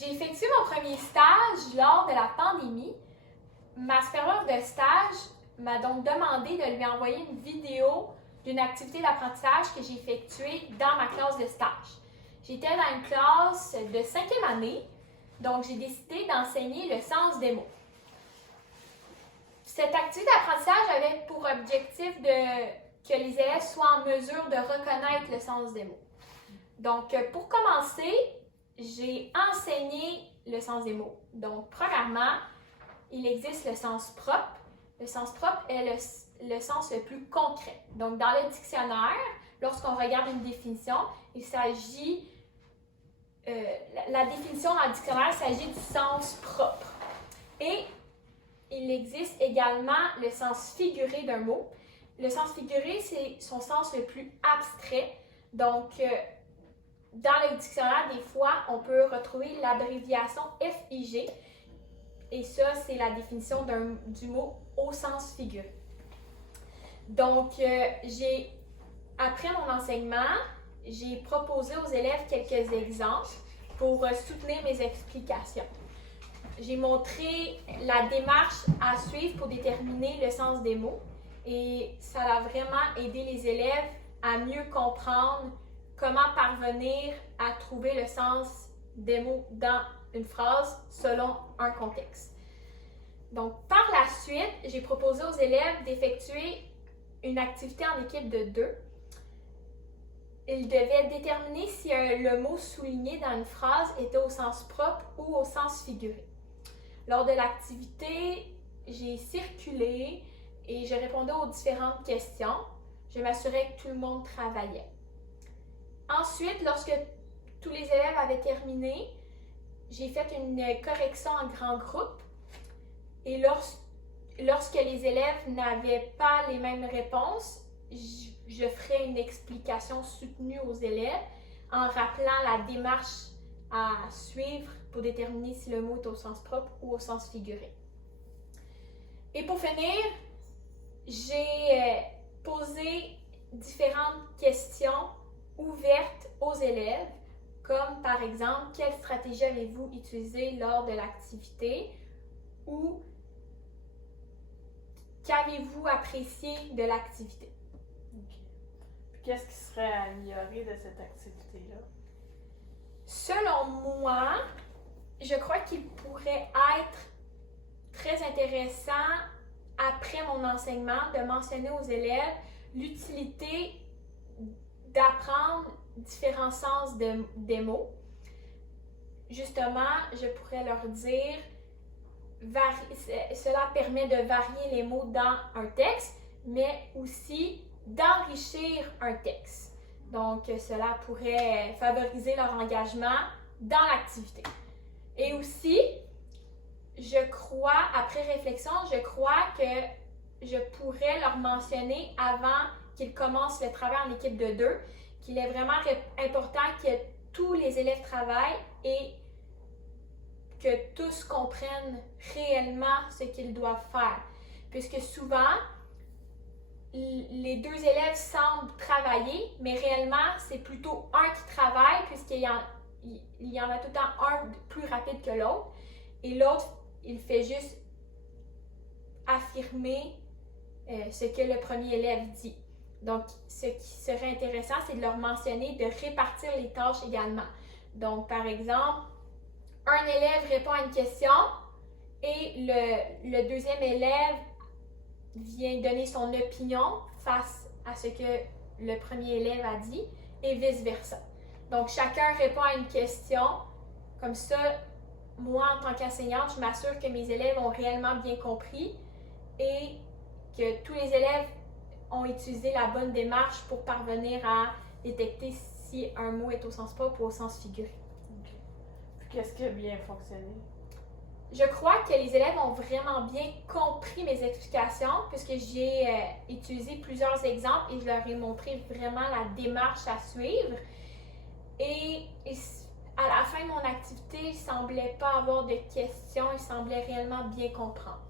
J'ai effectué mon premier stage lors de la pandémie. Ma superviseure de stage m'a donc demandé de lui envoyer une vidéo d'une activité d'apprentissage que j'ai effectuée dans ma classe de stage. J'étais dans une classe de 5e année, donc j'ai décidé d'enseigner le sens des mots. Cette activité d'apprentissage avait pour objectif que les élèves soient en mesure de reconnaître le sens des mots. Donc, pour commencer, j'ai enseigné le sens des mots. Donc, premièrement, il existe le sens propre. Le sens propre est le sens le plus concret. Donc, dans le dictionnaire, lorsqu'on regarde une définition, il s'agit... la définition dans le dictionnaire s'agit du sens propre. Et il existe également le sens figuré d'un mot. Le sens figuré, c'est son sens le plus abstrait. Donc, dans le dictionnaire, des fois, on peut retrouver l'abréviation FIG. Et ça, c'est la définition du mot au sens figuré. Donc, après mon enseignement, j'ai proposé aux élèves quelques exemples pour soutenir mes explications. J'ai montré la démarche à suivre pour déterminer le sens des mots et ça a vraiment aidé les élèves à mieux comprendre comment parvenir à trouver le sens des mots dans une phrase selon un contexte. Donc, par la suite, j'ai proposé aux élèves d'effectuer une activité en équipe de 2. Ils devaient déterminer si le mot souligné dans une phrase était au sens propre ou au sens figuré. Lors de l'activité, j'ai circulé et je répondais aux différentes questions. Je m'assurais que tout le monde travaillait. Ensuite, lorsque tous les élèves avaient terminé, j'ai fait une correction en grand groupe. Et lorsque les élèves n'avaient pas les mêmes réponses, je ferai une explication soutenue aux élèves en rappelant la démarche à suivre pour déterminer si le mot est au sens propre ou au sens figuré. Et pour finir, j'ai posé différentes questions ouvertes aux élèves, comme par exemple, quelle stratégie avez-vous utilisée lors de l'activité ou qu'avez-vous apprécié de l'activité? Okay. Puis qu'est-ce qui serait amélioré de cette activité-là? Selon moi, je crois qu'il pourrait être très intéressant, après mon enseignement, de mentionner aux élèves l'utilité d'apprendre différents sens des mots. Justement, je pourrais leur dire, cela permet de varier les mots dans un texte, mais aussi d'enrichir un texte. Donc, cela pourrait favoriser leur engagement dans l'activité. Et aussi, je crois, après réflexion, je crois que je pourrais leur mentionner avant qu'ils commencent le travail en équipe de 2, qu'il est vraiment important que tous les élèves travaillent et que tous comprennent réellement ce qu'ils doivent faire. Puisque souvent, les 2 élèves semblent travailler, mais réellement, c'est plutôt un qui travaille, puisqu'il y en a tout le temps un plus rapide que l'autre. Et l'autre, il fait juste affirmer ce que le premier élève dit. Donc, ce qui serait intéressant, c'est de leur mentionner, de répartir les tâches également. Donc, par exemple, un élève répond à une question et le deuxième élève vient donner son opinion face à ce que le premier élève a dit et vice-versa. Donc, chacun répond à une question. Comme ça, moi, en tant qu'enseignante, je m'assure que mes élèves ont réellement bien compris et que tous les élèves ont utilisé la bonne démarche pour parvenir à détecter si un mot est au sens propre ou au sens figuré. Okay. Puis qu'est-ce qui a bien fonctionné? Je crois que les élèves ont vraiment bien compris mes explications puisque j'ai utilisé plusieurs exemples et je leur ai montré vraiment la démarche à suivre. Et à la fin de mon activité, ils ne semblaient pas avoir de questions, ils semblaient réellement bien comprendre.